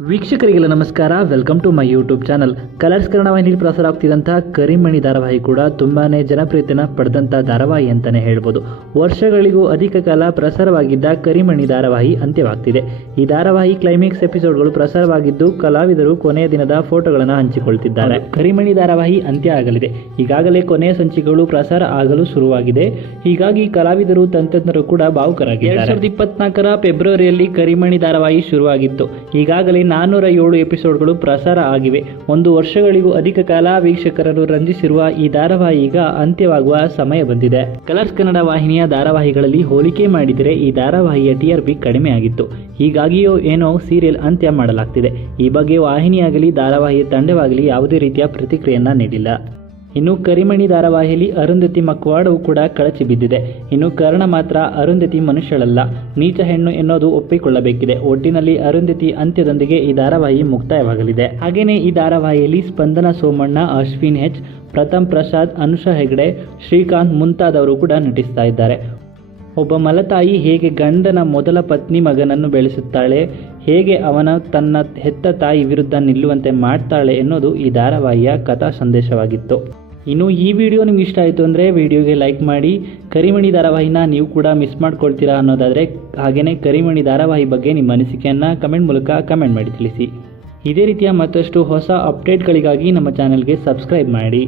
ವೀಕ್ಷಕರಿಗೆಲ್ಲ ನಮಸ್ಕಾರ. Welcome to my YouTube channel Colors Kannada ವಾಹಿನಿಯಲ್ಲಿ ಪ್ರಸಾರ ಆಗ್ತಿದ್ದಂತಹ ಕರಿಮಣಿ ಧಾರಾವಾಹಿ ಕೂಡ ತುಂಬಾನೇ ಜನಪ್ರಿಯತೆಯನ್ನು ಪಡೆದಂಥ ಧಾರಾವಾಹಿ ಅಂತಾನೆ ಹೇಳ್ಬೋದು. ವರ್ಷಗಳಿಗೂ ಅಧಿಕ ಕಾಲ ಪ್ರಸಾರವಾಗಿದ್ದ ಕರಿಮಣಿ ಧಾರಾವಾಹಿ ಅಂತ್ಯವಾಗ್ತಿದೆ. ಈ ಧಾರಾವಾಹಿ ಕ್ಲೈಮ್ಯಾಕ್ಸ್ ಎಪಿಸೋಡ್ಗಳು ಪ್ರಸಾರವಾಗಿದ್ದು ಕಲಾವಿದರು ಕೊನೆಯ ದಿನದ ಫೋಟೋಗಳನ್ನು ಹಂಚಿಕೊಳ್ತಿದ್ದಾರೆ. ಕರಿಮಣಿ ಧಾರಾವಾಹಿ ಅಂತ್ಯ ಆಗಲಿದೆ. ಈಗಾಗಲೇ ಕೊನೆಯ ಸಂಚಿಕೆಗಳು ಪ್ರಸಾರ ಆಗಲು ಶುರುವಾಗಿದೆ. ಹೀಗಾಗಿ ಕಲಾವಿದರು ತಂತ್ರಜ್ಞರು ಕೂಡ ಭಾವುಕರಾಗಿದ್ದಾರೆ. ಎರಡ್ ಸಾವಿರದ ಇಪ್ಪತ್ನಾಲ್ಕರ ಫೆಬ್ರವರಿಯಲ್ಲಿ ಕರಿಮಣಿ ಧಾರಾವಾಹಿ ಶುರುವಾಗಿತ್ತು. ಈಗಾಗಲೇ ನಾನ್ನೂರ ಏಳು ಎಪಿಸೋಡ್ಗಳು ಪ್ರಸಾರ ಆಗಿವೆ. ಒಂದು ವರ್ಷಗಳಿಗೂ ಅಧಿಕ ಕಾಲ ವೀಕ್ಷಕರನ್ನು ರಂಜಿಸಿರುವ ಈ ಧಾರಾವಾಹಿ ಈಗ ಅಂತ್ಯವಾಗುವ ಸಮಯ ಬಂದಿದೆ. ಕಲರ್ಸ್ ಕನ್ನಡ ವಾಹಿನಿಯ ಧಾರಾವಾಹಿಗಳಲ್ಲಿ ಹೋಲಿಕೆ ಮಾಡಿದರೆ ಈ ಧಾರಾವಾಹಿಯ ಟಿಆರ್ಪಿ ಆರ್ ಪಿ ಕಡಿಮೆ ಆಗಿತ್ತು. ಹೀಗಾಗಿಯೋ ಏನೋ ಸೀರಿಯಲ್ ಅಂತ್ಯ ಮಾಡಲಾಗ್ತಿದೆ. ಈ ಬಗ್ಗೆ ವಾಹಿನಿಯಾಗಲಿ ಧಾರಾವಾಹಿಯ ತಂಡವಾಗಲಿ ಯಾವುದೇ ರೀತಿಯ ಪ್ರತಿಕ್ರಿಯೆಯನ್ನ ನೀಡಿಲ್ಲ. ಇನ್ನು ಕರಿಮಣಿ ಧಾರಾವಾಹಿಯಲ್ಲಿ ಅರುಂಧತಿ ಮಕ್ವಾಡವು ಕೂಡ ಕಳಚಿ ಬಿದ್ದಿದೆ. ಇನ್ನು ಕರ್ಣ ಮಾತ್ರ ಅರುಂಧತಿ ಮನುಷ್ಯಳಲ್ಲ. ನೀಚ ಹೆಣ್ಣು ಎನ್ನೋದು ಒಪ್ಪಿಕೊಳ್ಳಬೇಕಿದೆ. ಒಟ್ಟಿನಲ್ಲಿ ಅರುಂಧತಿ ಅಂತ್ಯದೊಂದಿಗೆ ಈ ಧಾರಾವಾಹಿ ಮುಕ್ತಾಯವಾಗಲಿದೆ. ಹಾಗೆಯೇ ಈ ಧಾರಾವಾಹಿಯಲ್ಲಿ ಸ್ಪಂದನ ಸೋಮಣ್ಣ, ಅಶ್ವಿನ್ ಹೆಚ್, ಪ್ರಥಮ್ ಪ್ರಸಾದ್, ಅನುಷಾ ಹೆಗ್ಡೆ, ಶ್ರೀಕಾಂತ್ ಮುಂತಾದವರು ಕೂಡ ನಟಿಸ್ತಾ ಇದ್ದಾರೆ. ಒಬ್ಬ ಮಲತಾಯಿ ಹೇಗೆ ಗಂಡನ ಮೊದಲ ಪತ್ನಿ ಮಗನನ್ನು ಬೆಳೆಸುತ್ತಾಳೆ, ಹೇಗೆ ಅವನ ತನ್ನ ಹೆತ್ತ ತಾಯಿ ವಿರುದ್ಧ ನಿಲ್ಲುವಂತೆ ಮಾಡ್ತಾಳೆ ಎನ್ನುವುದು ಈ ಧಾರಾವಾಹಿಯ ಕಥಾ ಸಂದೇಶವಾಗಿತ್ತು. ಇನ್ನು ಈ ವಿಡಿಯೋ ನಿಮ್ಗೆ ಇಷ್ಟ ಆಯಿತು ಅಂದರೆ ವಿಡಿಯೋಗೆ ಲೈಕ್ ಮಾಡಿ, ಕರಿಮಣಿ ಧಾರಾವಾಹಿನ ನೀವು ಕೂಡ ಮಿಸ್ ಮಾಡ್ಕೊಳ್ತೀರಾ ಅನ್ನೋದಾದರೆ ಹಾಗೆಯೇ ಕರಿಮಣಿ ಧಾರಾವಾಹಿ ಬಗ್ಗೆ ನಿಮ್ಮ ಅನಿಸಿಕೆಯನ್ನು ಕಮೆಂಟ್ ಮೂಲಕ ಕಮೆಂಟ್ ಮಾಡಿ ತಿಳಿಸಿ. ಇದೇ ರೀತಿಯ ಮತ್ತಷ್ಟು ಹೊಸ ಅಪ್ಡೇಟ್ಗಳಿಗಾಗಿ ನಮ್ಮ ಚಾನಲ್ಗೆ ಸಬ್ಸ್ಕ್ರೈಬ್ ಮಾಡಿ.